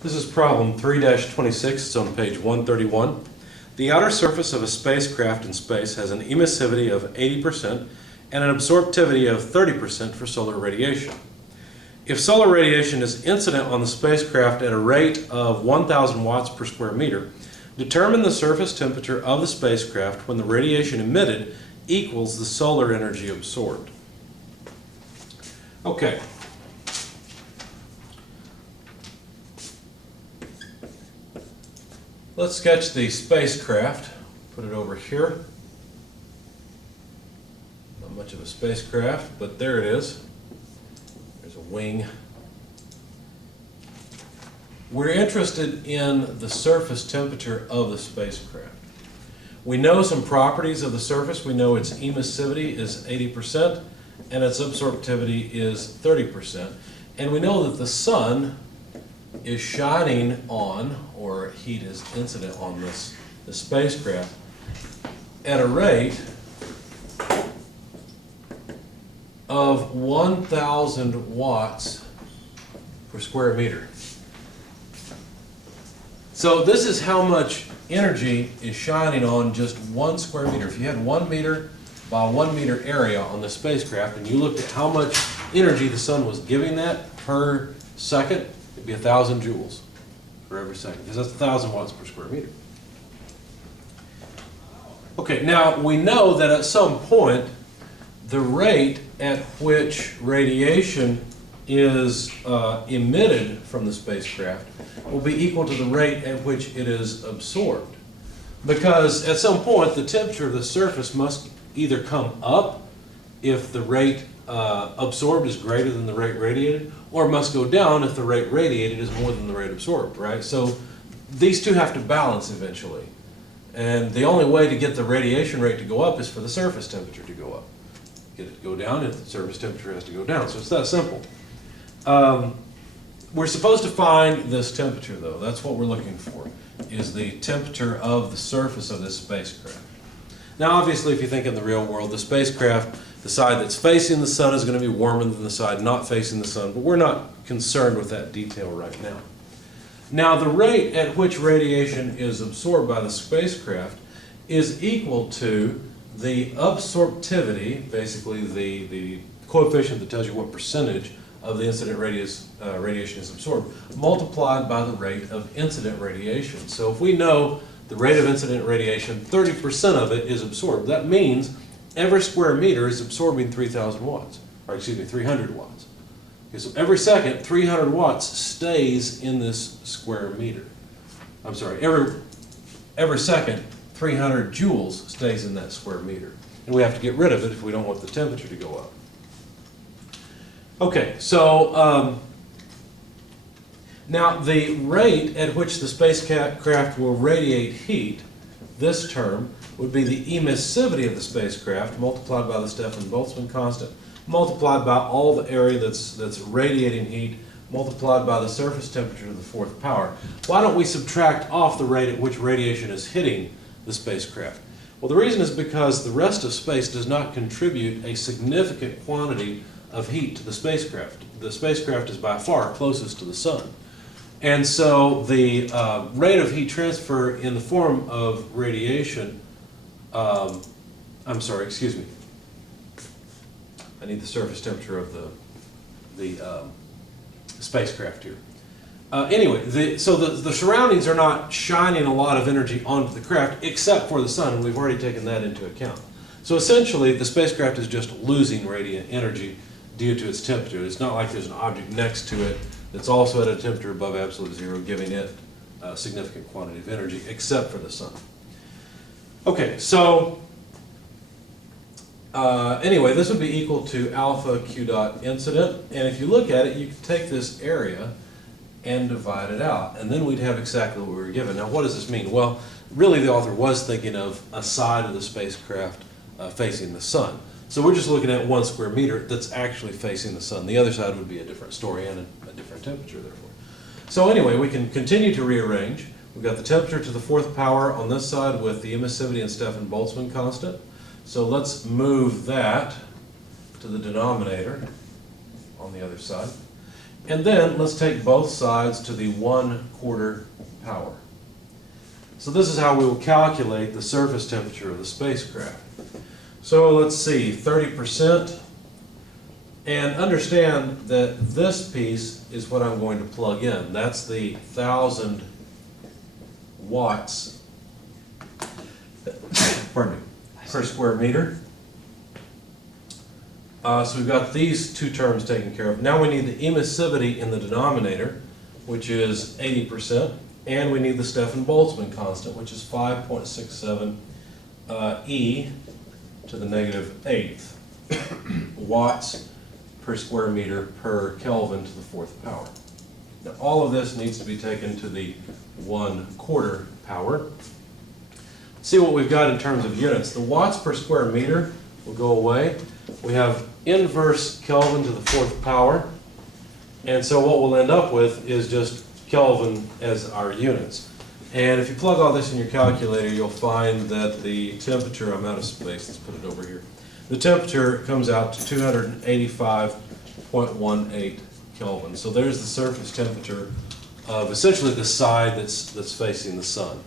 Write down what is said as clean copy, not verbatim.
This is problem 3-26, it's on page 131. The outer surface of a spacecraft in space has an emissivity of 80% and an absorptivity of 30% for solar radiation. If solar radiation is incident on the spacecraft at a rate of 1,000 watts per square meter, determine the surface temperature of the spacecraft when the radiation emitted equals the solar energy absorbed. Okay. Let's sketch the spacecraft. Put it over here. Not much of a spacecraft, but there it is. There's a wing. We're interested in the surface temperature of the spacecraft. We know some properties of the surface. We know its emissivity is 80% and its absorptivity is 30%. And we know that the sun is shining on, or heat is incident on the spacecraft at a rate of 1,000 watts per square meter. So this is how much energy is shining on just 1 square meter. If you had 1 meter by 1 meter area on the spacecraft and you looked at how much energy the sun was giving that per second, it'd be 1,000 joules for every second, because that's 1,000 watts per square meter. Okay, now we know that at some point the rate at which radiation is emitted from the spacecraft will be equal to the rate at which it is absorbed. Because at some point the temperature of the surface must either come up if the rate absorbed is greater than the rate radiated, or it must go down if the rate radiated is more than the rate absorbed, right? So these two have to balance eventually. And the only way to get the radiation rate to go up is for the surface temperature to go up. Get it to go down, if the surface temperature has to go down. So it's that simple. We're supposed to find this temperature, though. That's what we're looking for, is the temperature of the surface of this spacecraft. Now, obviously, if you think in the real world, the spacecraft, the side that's facing the sun is going to be warmer than the side not facing the sun, but we're not concerned with that detail right now. Now, the rate at which radiation is absorbed by the spacecraft is equal to the absorptivity, basically the coefficient that tells you what percentage of the incident radiation is absorbed, multiplied by the rate of incident radiation. So if we know the rate of incident radiation, 30% of it is absorbed. That means every square meter is absorbing 3,000 watts, or excuse me, 300 watts. Okay, so every second, 300 watts stays in this square meter. I'm sorry, every second, 300 joules stays in that square meter. And we have to get rid of it if we don't want the temperature to go up. Okay, so now the rate at which the spacecraft will radiate heat, this term, would be the emissivity of the spacecraft multiplied by the Stefan-Boltzmann constant, multiplied by all the area that's radiating heat, multiplied by the surface temperature to the 4th power. Why don't we subtract off the rate at which radiation is hitting the spacecraft? Well, the reason is because the rest of space does not contribute a significant quantity of heat to the spacecraft. The spacecraft is by far closest to the sun. And so the rate of heat transfer in the form of radiation, I'm sorry, excuse me. I need the surface temperature of the spacecraft here. Anyway, so the surroundings are not shining a lot of energy onto the craft except for the sun, and we've already taken that into account. So essentially, the spacecraft is just losing radiant energy due to its temperature. It's not like there's an object next to it that's also at a temperature above absolute zero, giving it a significant quantity of energy, except for the sun. Okay, so anyway, this would be equal to alpha q dot incident, and if you look at it, you can take this area and divide it out, and then we'd have exactly what we were given. Now, what does this mean? Well, really the author was thinking of a side of the spacecraft facing the sun. So we're just looking at 1 square meter that's actually facing the sun. The other side would be a different story and a different temperature, therefore. So anyway, we can continue to rearrange. We've got the temperature to the 4th power on this side with the emissivity and Stefan-Boltzmann constant. So let's move that to the denominator on the other side. And then let's take both sides to the 1/4 power. So this is how we will calculate the surface temperature of the spacecraft. So let's see, 30%. And understand that this piece is what I'm going to plug in. That's the 1,000 watts pardon me, per square meter. So we've got these two terms taken care of. Now we need the emissivity in the denominator, which is 80%, and we need the Stefan-Boltzmann constant, which is 5.67 e to the -8th watts per square meter per Kelvin to the 4th power. Now all of this needs to be taken to the 1/4 power. See what we've got in terms of units. The watts per square meter will go away. We have inverse Kelvin to the 4th power, and so what we'll end up with is just Kelvin as our units. And if you plug all this in your calculator, you'll find that the temperature, I'm out of space, let's put it over here. The temperature comes out to 285.18 Kelvin. So there's the surface temperature of essentially the side that's facing the sun.